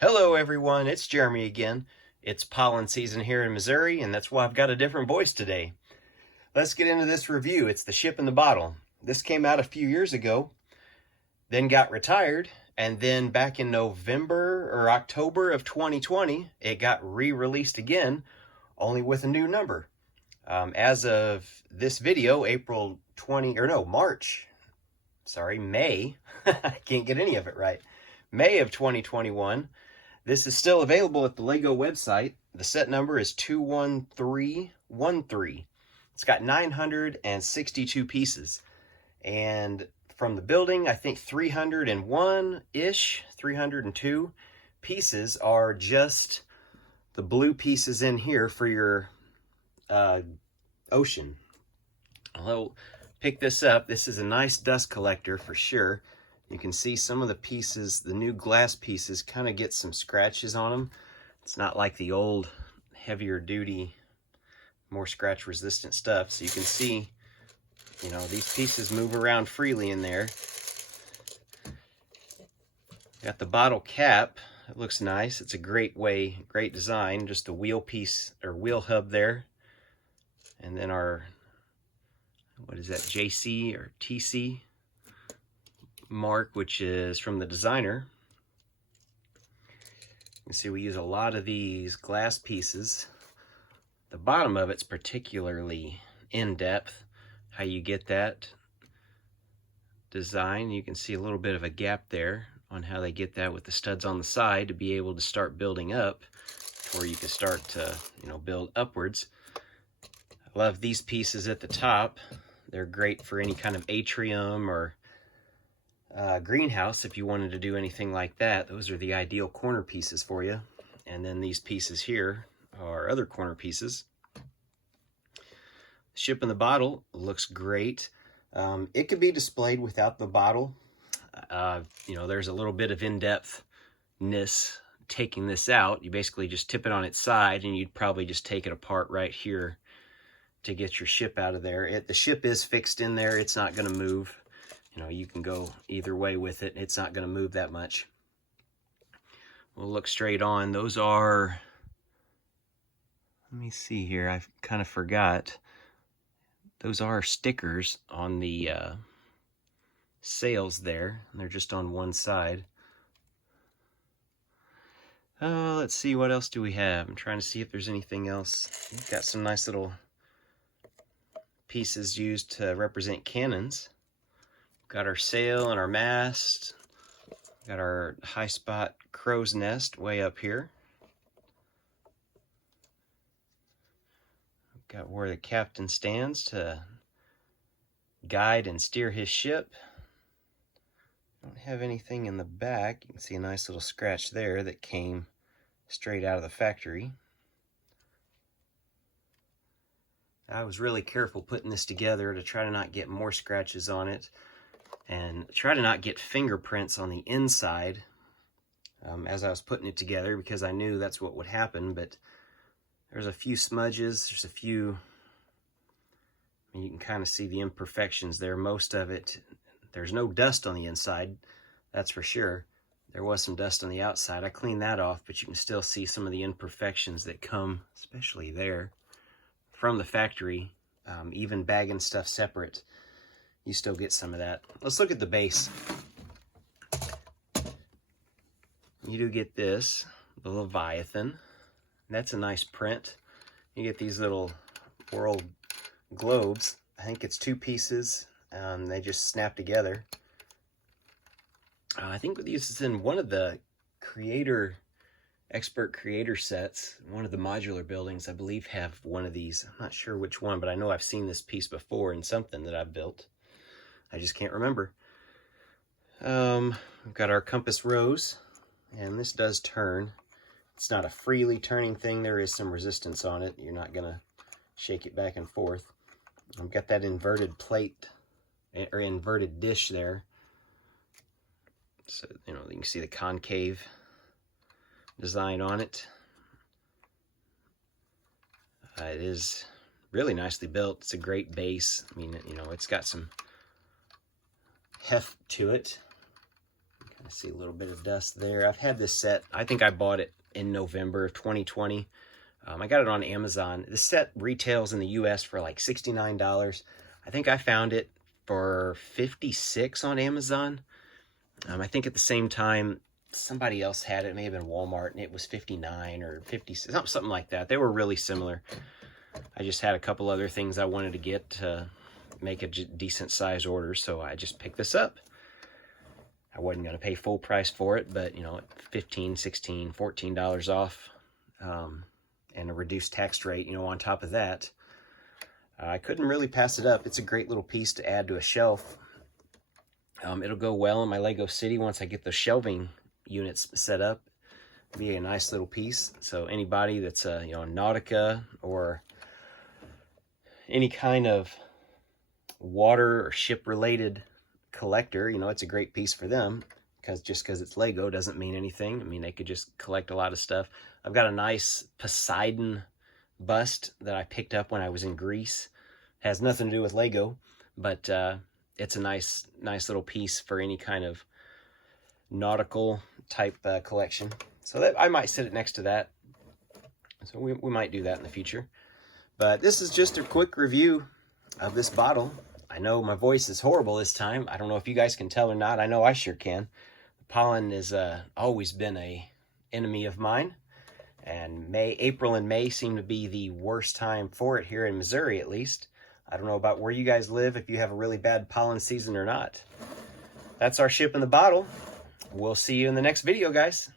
Hello everyone, it's Jeremy again. It's pollen season here in Missouri, and that's why I've got a different voice today. Let's get into this review. It's the ship in the bottle. This came out a few years ago, then got retired, and then back in November or October of 2020, it got re-released again, only with a new number. As of this video, May, I can't get any of it right. May of 2021, this is still available at the LEGO website. The set number is 21313. It's got 962 pieces. And from the building, I think 301-ish, 302 pieces are just the blue pieces in here for your ocean. I'll pick this up. This is a nice dust collector for sure. You can see some of the pieces, the new glass pieces, kind of get some scratches on them. It's not like the old, heavier duty, more scratch resistant stuff. So you can see, you know, these pieces move around freely in there. Got the bottle cap. It looks nice. It's a great design. Just a wheel piece or wheel hub there. And then our, what is that, JC or TC mark, which is from the designer. You can see we use a lot of these glass pieces. The bottom of it's particularly in-depth, how you get that design. You can see a little bit of a gap there on how they get that with the studs on the side to be able to start building up, or you can start to, you know, build upwards. I love these pieces at the top. They're great for any kind of atrium or greenhouse if you wanted to do anything like that. Those are the ideal corner pieces for you. And then these pieces here are other corner pieces. Ship in the bottle looks great. It could be displayed without the bottle. You know, there's a little bit of in-depthness taking this out. You basically just tip it on its side, and you'd probably just take it apart right here to get your ship out of there. The ship is fixed in there. It's not going to move. You know, you can go either way with it. It's not going to move that much. We'll look straight on. Those are, let me see here. I kind of forgot. Those are stickers on the sails there. And they're just on one side. Let's see, what else do we have? I'm trying to see if there's anything else. We've got some nice little pieces used to represent cannons. Got our sail and our mast. Got our high spot crow's nest way up here. Got where the captain stands to guide and steer his ship. Don't have anything in the back. You can see a nice little scratch there that came straight out of the factory. I was really careful putting this together to try to not get more scratches on it and try to not get fingerprints on the inside as I was putting it together, because I knew that's what would happen. But there's a few smudges, there's a few, I mean, you can kind of see the imperfections there. Most of it, there's no dust on the inside, that's for sure. There was some dust on the outside. I cleaned that off, but you can still see some of the imperfections that come, especially there, from the factory. Even bagging stuff separate, you still get some of that. Let's look at the base. You do get this, the Leviathan. That's a nice print. You get these little world globes. I think it's 2 pieces. They just snap together. I think this is in one of the expert creator sets. One of the modular buildings, I believe, have one of these. I'm not sure which one, but I know I've seen this piece before in something that I've built. I just can't remember. We've got our compass rose, and this does turn. It's not a freely turning thing. There is some resistance on it. You're not gonna shake it back and forth. I've got that inverted plate or inverted dish there. So, you know, you can see the concave design on it. It is really nicely built. It's a great base. I mean, you know, it's got some heft to it. I see a little bit of dust there. I've had this set. I think I bought it in November of 2020. I got it on Amazon. The set retails in the US for like $69. I think I found it for $56 on Amazon. I think at the same time, somebody else had it. It may have been Walmart, and it was $59 or $50, something like that. They were really similar. I just had a couple other things I wanted to get to make a decent size order, so I just picked this up. I wasn't going to pay full price for it, but you know, $15, $16, $14 off, and a reduced tax rate, you know, on top of that. I couldn't really pass it up. It's a great little piece to add to a shelf. It'll go well in my Lego city once I get the shelving units set up. It'll be a nice little piece. So anybody that's a, you know, Nautica or any kind of water or ship related collector, you know, it's a great piece for them, because just because it's Lego doesn't mean anything. I mean, they could just collect a lot of stuff. I've got a nice Poseidon bust that I picked up when I was in Greece. Has nothing to do with Lego, but it's a nice little piece for any kind of nautical type collection. So that I might set it next to that. So we might do that in the future. But this is just a quick review of this bottle. I know my voice is horrible this time. I don't know if you guys can tell or not. I know I sure can. Pollen has always been a enemy of mine. And April and May seem to be the worst time for it here in Missouri, at least. I don't know about where you guys live, if you have a really bad pollen season or not. That's our ship in the bottle. We'll see you in the next video, guys.